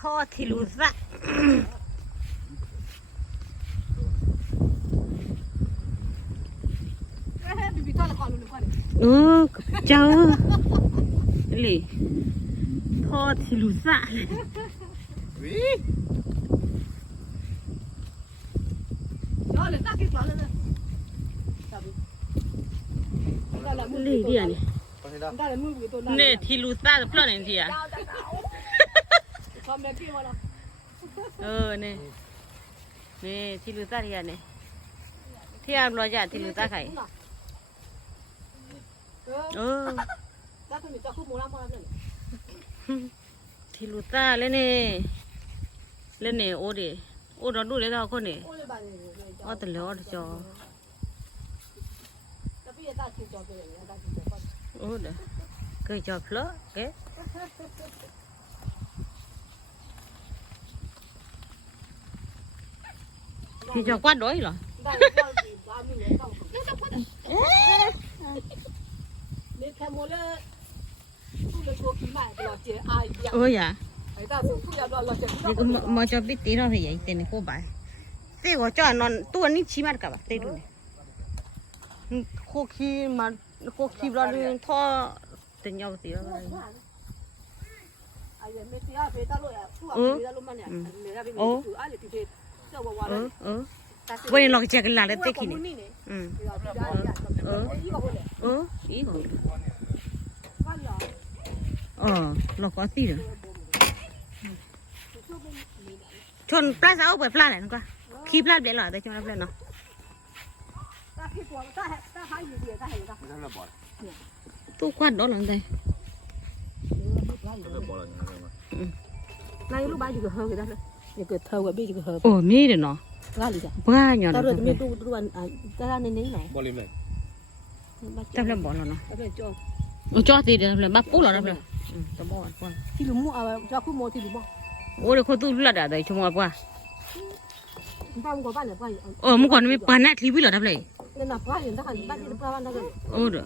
ทอดที่รู้สักเจ้าเลยทอดที่รู้สักเลยเดียวนี่เนี่ยที่รู้สักเปล่าเนี่ยทีอ่ะเนี่ยนี่ที่รู้สักทีอ่ะเนี่ยที่อ่ะรอจ่าที่รู้สักใครที่รู้สักเลยเนี่ยโอ้ดิโอ้เราดูเลยเราคนเนี่ยโอ้แต่เลี้ยวจอโอ้เด้อเคยจอเพลอเก๋ที่จอกวาดด้วยเหรออย่านี่ก็มาจอบิดตีเราให้ใหญ่เต็นโคบายเต้ก็จอนอนตัวนี้ชิมัดกับเต้ดูเนี่ยโคขี้มาโคขี้เราเนี่ยท่อเต็นยาวสิเราวันนี้เราจะกันหลังเด็กขี้เนี่ยอีกเราก็ตีเลยชนปลาสาวไปปลาไหนนั่นก็ขี้ปลาเบี้ยหล่อแต่ชนปลาเนาะตู้ควันโดนหลังใจนายลูกบ้านอยู่กับเฮอกันนะอยู่กับเธอกับบี้อยู่กับเฮอโอ้มีเดี๋ยวเนาะบ้าเลยจ้ะบ้าอย่างนั้นแต่เราจะมีตู้วันแต่ละในนี้หน่อยบอลเลยจำเรื่องบอลแล้วเนาะจ่อตีเดี๋ยวเลยบ้าปุ๊บแล้วนะเพื่อนจะบอลว่าที่ลุงมั่วจ่อคู่โมที่ลุงมั่วโอ้เดี๋ยวเขาตู้ละเดี๋ยวชั่วโมงกว่ามึงก่อนมีปานหน้าทีวีเหรอทับเลยโอ้เด้อ